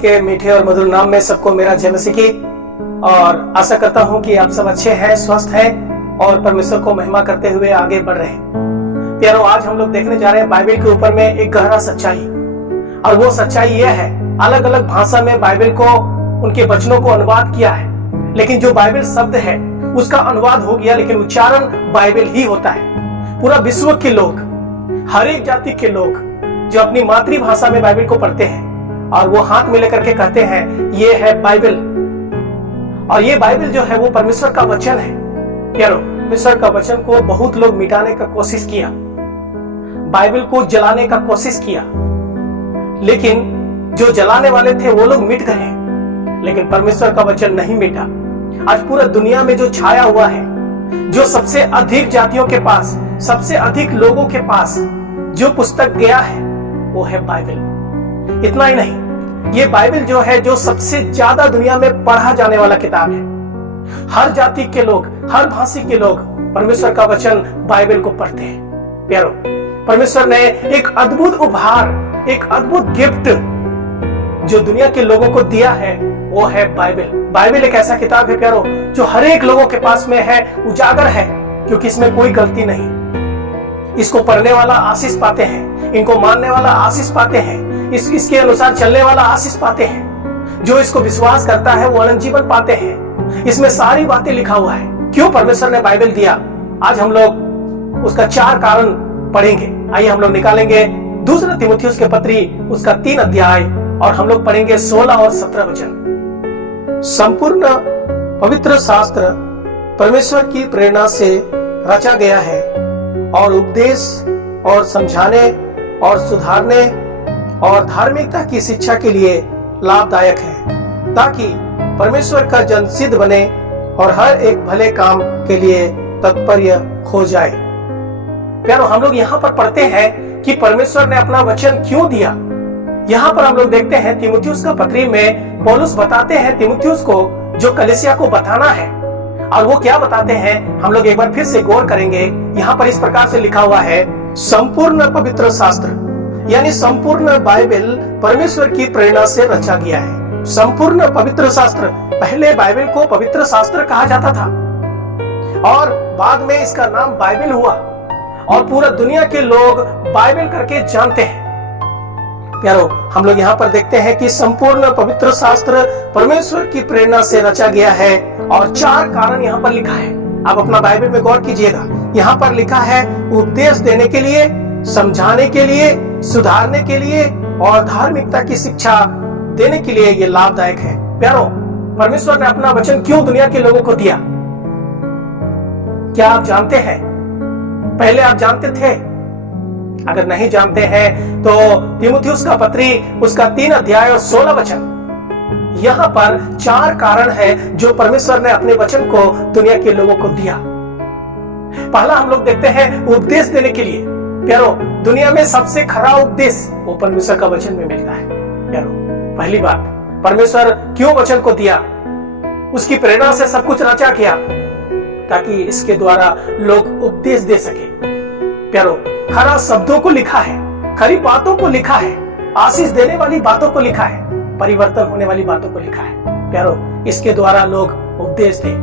मसीह के मीठे और मधुर नाम में सबको मेरा जय मसीह की। और आशा करता हूं कि आप सब अच्छे हैं, स्वस्थ हैं और परमेश्वर को महिमा करते हुए आगे बढ़ रहे हैं। प्यारों, आज हम लोग देखने जा रहे हैं बाइबल के ऊपर में एक गहरा सच्चाई। और वो सच्चाई ये है, अलग अलग भाषा में बाइबल को, उनके वचनों को अनुवाद किया है, लेकिन जो बाइबल शब्द है उसका अनुवाद हो गया, लेकिन उच्चारण बाइबल ही होता है। पूरा विश्व के लोग, हर एक जाति के लोग जो अपनी मातृभाषा में बाइबल को पढ़ते हैं और वो हाथ में लेकर के कहते हैं ये है बाइबल। और ये बाइबल जो है वो परमेश्वर का वचन है। प्यारो, परमेश्वर का वचन को बहुत लोग मिटाने का कोशिश किया, बाइबल को जलाने का कोशिश किया, लेकिन जो जलाने वाले थे वो लोग मिट गए, लेकिन परमेश्वर का वचन नहीं मिटा। आज पूरा दुनिया में जो छाया हुआ है, जो सबसे अधिक जातियों के पास, सबसे अधिक लोगों के पास जो पुस्तक गया है वो है बाइबल। इतना ही नहीं, ये बाइबल जो है जो सबसे ज्यादा दुनिया में पढ़ा जाने वाला किताब है। हर जाति के लोग, हर भाषी के लोग परमेश्वर का वचन बाइबल को पढ़ते हैं। प्यारो, परमेश्वर ने एक अद्भुत उपहार, एक अद्भुत गिफ्ट जो दुनिया के लोगों को दिया है वो है बाइबल। बाइबल एक ऐसा किताब है प्यारो जो हर एक लोगों के पास में है, उजागर है, क्योंकि इसमें कोई गलती नहीं। इसको पढ़ने वाला आशीष पाते हैं, इनको मानने वाला आशीष पाते हैं, इसके अनुसार चलने वाला आशीष पाते हैं। जो इसको विश्वास करता है वो अनंत जीवन पाते हैं। इसमें सारी बातें लिखा हुआ है। क्यों परमेश्वर ने बाइबल दिया, आज हम लोग उसका 4 कारण पढ़ेंगे। आइए हम लोग निकालेंगे दूसरा तीमुथियुस के पत्री, उसका 3 अध्याय, और हम लोग पढ़ेंगे 16 और 17 वचन। संपूर्ण पवित्र शास्त्र परमेश्वर की प्रेरणा से रचा गया है और उपदेश और समझाने और सुधारने और धार्मिकता की शिक्षा के लिए लाभदायक है, ताकि परमेश्वर का जन सिद्ध बने और हर एक भले काम के लिए तत्पर हो जाए। प्यारो, हम लोग यहाँ पर पढ़ते हैं कि परमेश्वर ने अपना वचन क्यों दिया। यहाँ पर हम लोग देखते हैं तीमुथियुस का पत्री में पौलुस बताते हैं तीमुथियुस को जो कलीसिया को बताना है, और वो क्या बताते हैं हम लोग एक बार फिर से गौर करेंगे। यहाँ पर इस प्रकार से लिखा हुआ है, संपूर्ण पवित्र शास्त्र, यानी संपूर्ण बाइबल परमेश्वर की प्रेरणा से रचा गया है। संपूर्ण पवित्र शास्त्र, पहले बाइबल को पवित्र शास्त्र कहा जाता था और बाद में इसका नाम बाइबल हुआ और पूरा दुनिया के लोग बाइबल करके जानते हैं। प्यारो, हम लोग यहाँ पर देखते हैं कि संपूर्ण पवित्र शास्त्र परमेश्वर की प्रेरणा से रचा गया है और 4 कारण यहाँ पर लिखा है। आप अपना बाइबल में गौर कीजिएगा। यहाँ पर लिखा है उपदेश देने के लिए, समझाने के लिए, सुधारने के लिए और धार्मिकता की शिक्षा देने के लिए ये लाभदायक है। प्यारो, परमेश्वर ने अपना वचन क्यों दुनिया के लोगों को दिया, क्या आप जानते हैं? पहले आप जानते थे? अगर नहीं जानते हैं तो तीमुथियुस का पत्री, उसका 3 अध्याय और 16 वचन, यहाँ पर 4 कारण है जो परमेश्वर ने अपने वचन को दुनिया के लोगों को दिया। पहला हम लोग देखते हैं उपदेश देने के लिए। प्यारो, दुनिया में सबसे खरा उपदेश वो परमेश्वर का वचन में मिलता है। प्यारो, पहली बात, परमेश्वर क्यों वचन को दिया, उसकी प्रेरणा से सब कुछ रचा किया ताकि इसके द्वारा लोग उपदेश दे सके। प्यारो, खरा शब्दों को लिखा है, खरी बातों को लिखा है, आशीष देने वाली बातों को लिखा है, परिवर्तन होने वाली बातों को लिखा है। प्यारो, इसके द्वारा लोग उपदेश दे।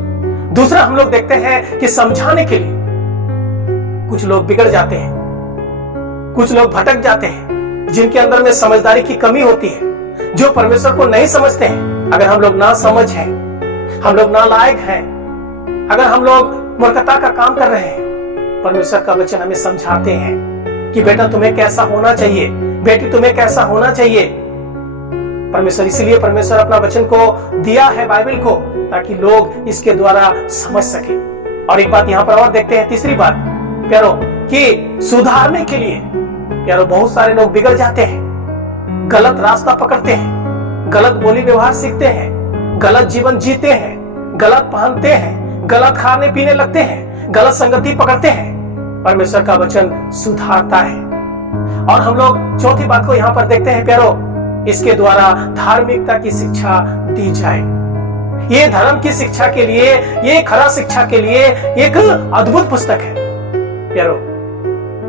दूसरा हम लोग देखते हैं कि समझाने के लिए। कुछ लोग बिगड़ जाते हैं, कुछ लोग भटक जाते हैं, जिनके अंदर में समझदारी की कमी होती है, जो परमेश्वर को नहीं समझते हैं। अगर हम लोग ना समझ हैं, हम लोग नालायक हैं, अगर हम लोग मूर्खता का काम कर रहे हैं, परमेश्वर का वचन हमें समझाते हैं कि बेटा तुम्हें कैसा होना चाहिए, बेटी तुम्हें कैसा होना चाहिए। परमेश्वर, इसीलिए परमेश्वर अपना वचन को दिया है बाइबल को, ताकि लोग इसके द्वारा समझ सके। और एक बात यहाँ पर और देखते हैं, तीसरी बात प्यारो, कि सुधारने के लिए। प्यारो, बहुत सारे लोग बिगड़ जाते हैं, गलत रास्ता पकड़ते हैं, गलत बोली व्यवहार सीखते हैं, गलत जीवन जीते हैं, गलत पहनते हैं, गलत खाने पीने लगते हैं, गलत संगति पकड़ते हैं। परमेश्वर का वचन सुधारता है। और हम लोग चौथी बात को यहाँ पर देखते हैं प्यारो, इसके द्वारा धार्मिकता की शिक्षा दी जाए। ये धर्म की शिक्षा के लिए, ये खरा शिक्षा के लिए एक अद्भुत पुस्तक है। प्यारो,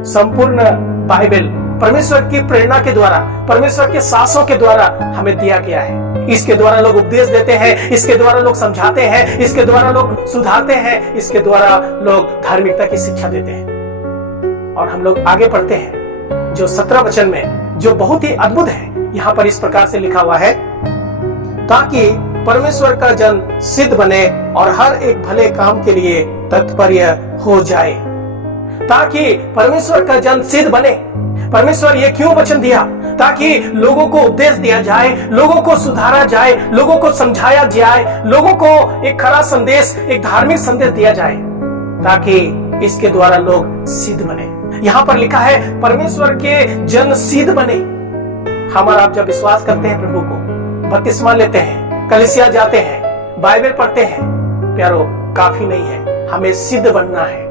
संपूर्ण बाइबल परमेश्वर की प्रेरणा के द्वारा, परमेश्वर के सांसों के द्वारा हमें दिया गया है। इसके द्वारा लोग उपदेश देते हैं, इसके द्वारा लोग समझाते हैं, इसके द्वारा लोग सुधारते हैं, इसके द्वारा लोग धार्मिकता की शिक्षा देते हैं। और हम लोग आगे पढ़ते हैं जो 17 वचन में, जो बहुत ही अद्भुत है। यहाँ पर इस प्रकार से लिखा हुआ है, ताकि परमेश्वर का जन सिद्ध बने और हर एक भले काम के लिए तत्पर हो जाए। ताकि परमेश्वर का जन सिद्ध बने। परमेश्वर ये क्यों वचन दिया? ताकि लोगों को उपदेश दिया जाए, लोगों को सुधारा जाए, लोगों को समझाया जाए, लोगों को एक खरा संदेश, एक धार्मिक संदेश दिया जाए, ताकि इसके द्वारा लोग सिद्ध बने। यहाँ पर लिखा है परमेश्वर के जन सिद्ध बने। हम और आप जब विश्वास करते हैं, प्रभु को बपतिस्मा लेते हैं, कलीसिया जाते हैं, बाइबल पढ़ते हैं, प्यारो काफी नहीं है, हमें सिद्ध बनना है।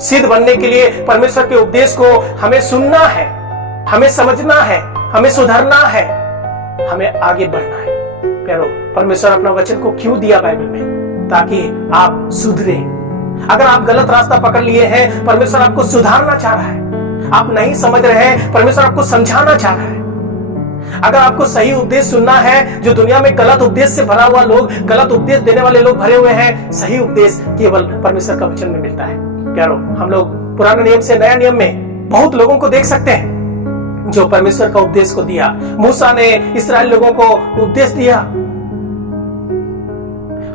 सिद्ध बनने के लिए परमेश्वर के उपदेश को हमें सुनना है, हमें समझना है, हमें सुधरना है, हमें आगे बढ़ना है। प्यारो, परमेश्वर अपना वचन को क्यों दिया बाइबल में? ताकि आप सुधरे। अगर आप गलत रास्ता पकड़ लिए हैं, परमेश्वर आपको सुधारना चाह रहा है। आप नहीं समझ रहे हैं, परमेश्वर आपको समझाना चाह रहा है। अगर आपको सही उपदेश सुनना है, जो दुनिया में गलत उपदेश से भरा हुआ लोग, गलत उपदेश देने वाले लोग भरे हुए हैं, सही उपदेश केवल परमेश्वर का वचन में मिलता है। प्यारो, हम लोग पुराने नियम से नया नियम में बहुत लोगों को देख सकते हैं जो परमेश्वर का उपदेश को दिया। मूसा ने इस्राएल लोगों को उपदेश दिया।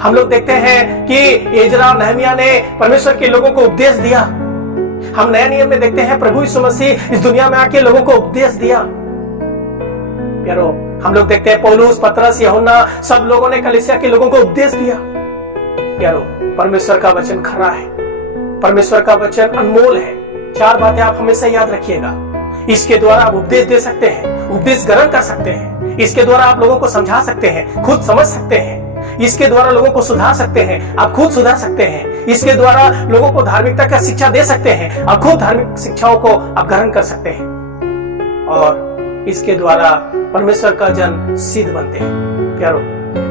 हम लोग देखते हैं कि एजरा, नहमिया ने परमेश्वर के लोगों को उपदेश दिया। हम नया नियम में देखते हैं प्रभु यीशु मसीह इस दुनिया में आके लोगों को उपदेश दिया। प्यारो, हम लोग देखते हैं पौलुस, पतरस, यूहन्ना, सब लोगों ने कलीसिया के लोगों को उपदेश दिया। प्यारो, परमेश्वर का वचन खरा है, परमेश्वर का वचन अनमोल है। 4 बातें आप हमेशा याद रखिएगा। इसके द्वारा आप उपदेश दे सकते हैं, उपदेश ग्रहण कर सकते हैं। इसके द्वारा आप लोगों को समझा सकते हैं, खुद समझ सकते हैं। इसके द्वारा लोगों को सुधार सकते हैं, आप खुद सुधार सकते हैं। इसके द्वारा लोगों को धार्मिकता का शिक्षा दे सकते हैं, आप खुद धार्मिक शिक्षाओं को आप ग्रहण कर सकते हैं। और इसके द्वारा परमेश्वर का जन सिद्ध बनते हैं। प्यारो,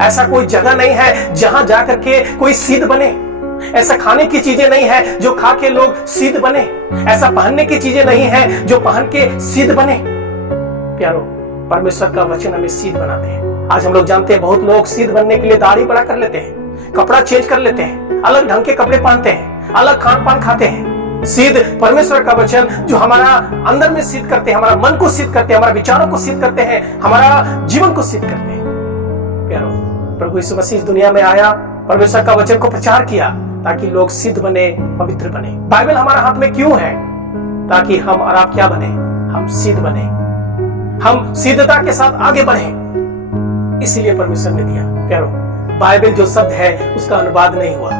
ऐसा कोई जगह नहीं है जहां जाकर के कोई सिद्ध बने। ऐसा खाने की चीजें नहीं है जो खा के लोग सिद्ध बने। ऐसा पहनने की चीजें नहीं है जो पहन के सिद्ध बने। प्यारो, परमेश्वर का वचन हमें सिद्ध बनाते हैं। आज हम लोग जानते हैं बहुत लोग सिद्ध बनने के लिए दाढ़ी बड़ा कर लेते हैं, कपड़ा चेंज कर लेते हैं, अलग ढंग के कपड़े पहनते हैं, अलग खान पान खाते हैं। सिद्ध परमेश्वर का वचन जो हमारा अंदर में सिद्ध करते हैं, हमारा मन को सिद्ध करते हैं, हमारे विचारों को सिद्ध करते हैं, हमारा जीवन को सिद्ध करते हैं। प्यारो, प्रभु यीशु मसीह इस दुनिया में आया, परमेश्वर का वचन को प्रचार किया ताकि लोग सिद्ध बने, पवित्र बने। बाइबल हमारे हाथ में क्यों है? ताकि हम और आप क्या बने? हम सिद्ध बने, हम सिद्धता के साथ आगे बढ़े। इसीलिए परमेश्वर ने दिया। प्यारो, बाइबल जो शब्द है उसका अनुवाद नहीं हुआ।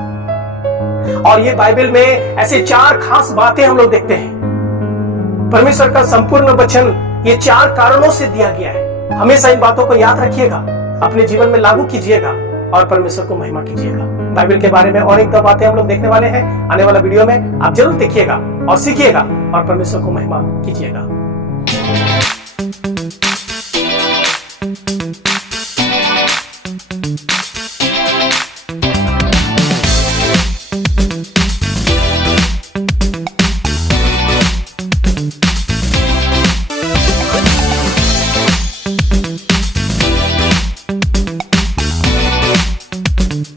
और ये बाइबल में ऐसे 4 खास बातें हम लोग देखते हैं। परमेश्वर का संपूर्ण वचन ये 4 कारणों से दिया गया है। हमेशा इन बातों को याद रखिएगा, अपने जीवन में लागू कीजिएगा और परमेश्वर को महिमा कीजिएगा। बाइबल के बारे में और 1-2 बातें हम लोग देखने वाले हैं आने वाला वीडियो में। आप जरूर देखिएगा और सीखिएगा और परमेश्वर को महिमा कीजिएगा।